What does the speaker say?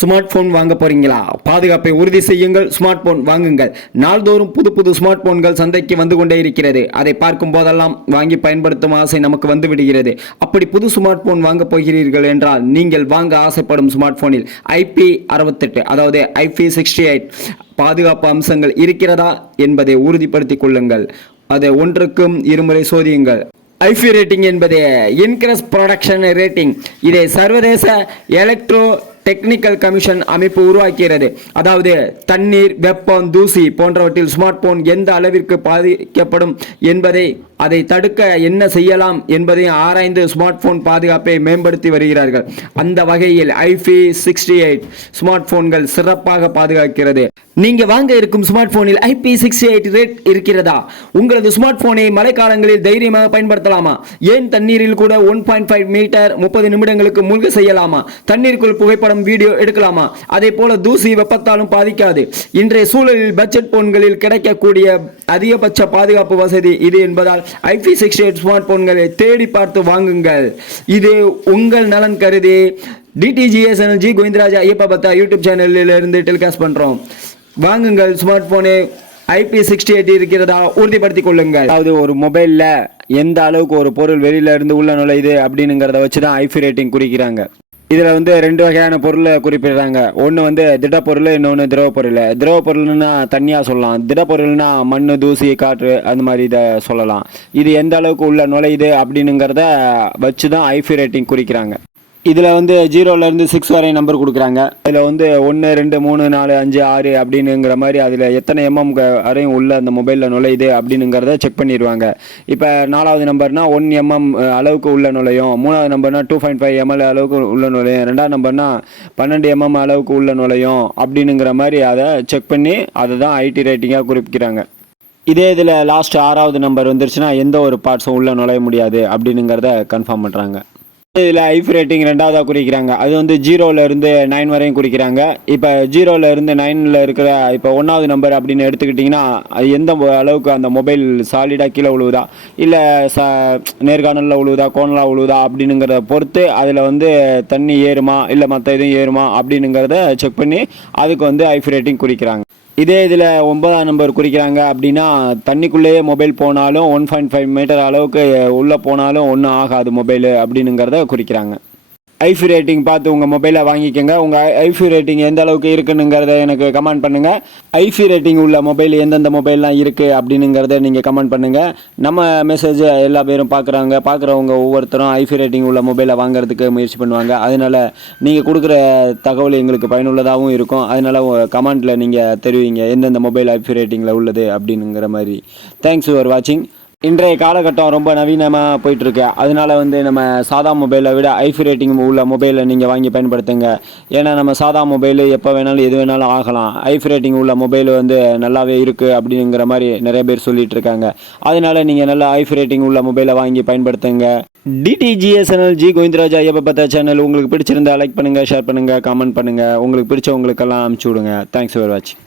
Smart phone வாங்க போறீங்களா? பாதுகாப்பை உறுதி செய்யுங்கள், ஸ்மார்ட் போன் வாங்குங்கள். நாள்தோறும் புது புது ஸ்மார்ட் போன்கள் சந்தைக்கு வந்து கொண்டே இருக்கிறது. அதை பார்க்கும் போதெல்லாம் வாங்கி பயன்படுத்தும் ஆசை நமக்கு வந்து விடுகிறது. அப்படி புது ஸ்மார்ட் போன் வாங்க போகிறீர்கள் என்றால் நீங்கள் வாங்க ஆசைப்படும் ஸ்மார்ட் போனில் IP68 அதாவது IP68 பாதுகாப்பு அம்சங்கள் இருக்கிறதா என்பதை உறுதிப்படுத்திக் கொள்ளுங்கள். அதை ஒன்றுக்கும் இருமுறை சோதியுங்கள். ஐபி ரேட்டிங் என்பது இன்கிரஸ் ப்ரொடக்ஷன் ரேட்டிங். இதை சர்வதேச எலக்ட்ரோ டெக்னிக்கல் கமிஷன் அமைப்பு உருவாக்கிறது. அதாவது தண்ணீர், வெப்பம், தூசி போன்றவற்றில் ஸ்மார்ட் போன் எந்த அளவிற்கு பாதிக்கப்படும் என்பதை அதை தடுக்க என்ன செய்யலாம் என்பதையும் ஆராய்ந்து ஸ்மார்ட் போன் பாதுகாப்பை மேம்படுத்தி வருகிறார்கள். அந்த வகையில் IP68 ஸ்மார்ட் போன்கள் சிறப்பாக பாதுகாக்கிறது. நீங்க வாங்க இருக்கும் ஸ்மார்ட் போனில் IP68 ரேட் இருக்கிறதா? உங்களது ஸ்மார்ட் போனை மழைக்காலங்களில் தைரியமாக பயன்படுத்தலாமா? ஏன் தண்ணீரில் கூட 1.5 மீட்டர் 30 நிமிடங்களுக்கு மூழ்க செய்யலாமா? தண்ணீருக்குள் புகைப்படம், வீடியோ எடுக்கலாமா? அதே போல தூசி வெப்பத்தாலும் பாதிக்காது. இன்றைய சூழலில் பட்ஜெட் போன்களில் கிடைக்கக்கூடிய அதிகபட்ச பாதுகாப்பு வசதி இது என்பதால் IP68 ஸ்மார்ட் போன்களை தேடி பார்த்து வாங்குங்கள். இது உங்கள் நலன் கருதி DTGS ஜி கோவிந்தராஜ் ஐயப்ப பத்தா யூடியூப் சேனலில் இருந்து டெலிகாஸ்ட் பண்றோம். வாங்குங்கள் ஸ்மார்ட் போனு. IP68 இருக்கிறதா உறுதிப்படுத்திக் கொள்ளுங்கள். அதாவது ஒரு மொபைல்ல எந்த அளவுக்கு ஒரு பொருள் வெளியில இருந்து உள்ள நுழையுது அப்படிங்கிறத வச்சுதான் IP ரேட்டிங் குறிக்கிறாங்க. இதில் வந்து ரெண்டு வகையான பொருளை குறிப்பிடுறாங்க. ஒன்று திடப்பொருள், இன்னொன்று திரவ பொருள். திரவ பொருள்னா தண்ணியாக சொல்லலாம், திடப்பொருள்னா மண், தூசி, காற்று அந்த மாதிரி இதை சொல்லலாம். இது எந்த அளவுக்கு உள்ள நுழையுது அப்படிங்கிறத வச்சு தான் IP ரேட்டிங் குறிக்கிறாங்க. இதில் 0லேருந்து 6 வரை நம்பர் கொடுக்குறாங்க. இதில் 1, 2, 3, 4, 5, 6 அப்படின்னுங்கிற மாதிரி அதில் எத்தனை வரையும் உள்ள அந்த மொபைலில் நுழையுது அப்படிங்கிறத செக் பண்ணிடுவாங்க. இப்போ 4வது நம்பர்னா 1 அளவுக்கு உள்ள நுழையும், 3வது நம்பர்னா 2.5 ml அளவுக்கு உள்ள நுழையும், 2வது நம்பர்னா 12 அளவுக்கு உள்ள நுழையும் அப்படின்னுங்கிற மாதிரி அதை செக் பண்ணி அதை தான் IT ரேட்டிங்காக குறிப்பிக்கிறாங்க. இதே இதில் லாஸ்ட் 6வது நம்பர் வந்துருச்சுன்னா எந்த ஒரு பார்ட்ஸும் உள்ள நுழைய முடியாது அப்படின்னுங்கிறத கன்ஃபார்ம் பண்ணுறாங்க. இதில் IP ரேட்டிங் 2வதாக குறிக்கிறாங்க. அது 0லேருந்து 9 வரையும் குறிக்கிறாங்க. இப்போ 0லேருந்து 9ல் இருக்கிற இப்போ 1வது நம்பர் அப்படின்னு எடுத்துக்கிட்டிங்கன்னா அது எந்த அளவுக்கு அந்த மொபைல் சாலிடாக கீழே விழுவுதா, இல்லை நேர்காணலில் விழுவுதா, கோணலாக விழுவுதா அப்படின்னுங்கிறத பொறுத்து அதில் தண்ணி ஏறுமா இல்லை மற்ற எதுவும் ஏறுமா அப்படின்னுங்கிறத செக் பண்ணி அதுக்கு IP ரேட்டிங் குறிக்கிறாங்க. இதே இதில் 9ஆம் நம்பர் குறிக்கிறாங்க அப்படின்னா தண்ணிக்குள்ளேயே மொபைல் போனாலும் 1.5 மீட்டர் அளவுக்கு உள்ளே போனாலும் ஒன்றும் ஆகாது மொபைலு அப்படின்னுங்கிறத குறிக்கிறாங்க. IP ரேட்டிங் பார்த்து உங்கள் மொபைலை வாங்கிக்கோங்க. உங்கள் IP ரேட்டிங் எந்த அளவுக்கு இருக்குனுங்கிறத எனக்கு கமெண்ட் பண்ணுங்கள். IP ரேட்டிங் உள்ள மொபைல் எந்தெந்த மொபைல்லாம் இருக்குது அப்படின்னுங்கிறத நீங்கள் கமெண்ட் பண்ணுங்கள். நம்ம மெசேஜ் எல்லா பேரும் பார்க்குறவங்க ஒவ்வொருத்தரும் IP ரேட்டிங் உள்ள மொபைலை வாங்குறதுக்கு முயற்சி பண்ணுவாங்க. அதனால் நீங்கள் கொடுக்குற தகவல் எங்களுக்கு பயனுள்ளதாகவும் இருக்கும். அதனால் கமெண்ட்டில் நீங்கள் தெரிவிங்க எந்தெந்த மொபைல் IP ரேட்டிங்கில் உள்ளது அப்படின்னுங்கிற மாதிரி. தேங்க்ஸ் ஃபார் வாட்சிங். இன்றைய காலகட்டம் ரொம்ப நவீனமாக போயிட்டுருக்கு. அதனால் நம்ம சாதா மொபைலை விட IP ரேட்டிங் உள்ள மொபைலை நீங்கள் வாங்கி பயன்படுத்துங்க. ஏன்னா நம்ம சாதா மொபைலு எப்போ வேணாலும் எது வேணாலும் ஆகலாம். IP ரேட்டிங் உள்ள மொபைல் நல்லாவே இருக்குது அப்படிங்கிற மாதிரி நிறைய பேர் சொல்லிட்டு இருக்காங்க. அதனால் நீங்கள் நல்லா IP ரேட்டிங் உள்ள மொபைலை வாங்கி பயன்படுத்துங்க. DTGS ஜி கோவிந்தராஜ் ஐயப்ப பத்தா சேனல் உங்களுக்கு பிடிச்சிருந்தா லைக் பண்ணுங்கள், ஷேர் பண்ணுங்கள், கமெண்ட் பண்ணுங்கள். உங்களுக்கு பிடிச்சவங்களுக்கெல்லாம் அனுப்பிச்சி விடுங்க. தேங்க்ஸ் ஃபார் வாட்சிங்.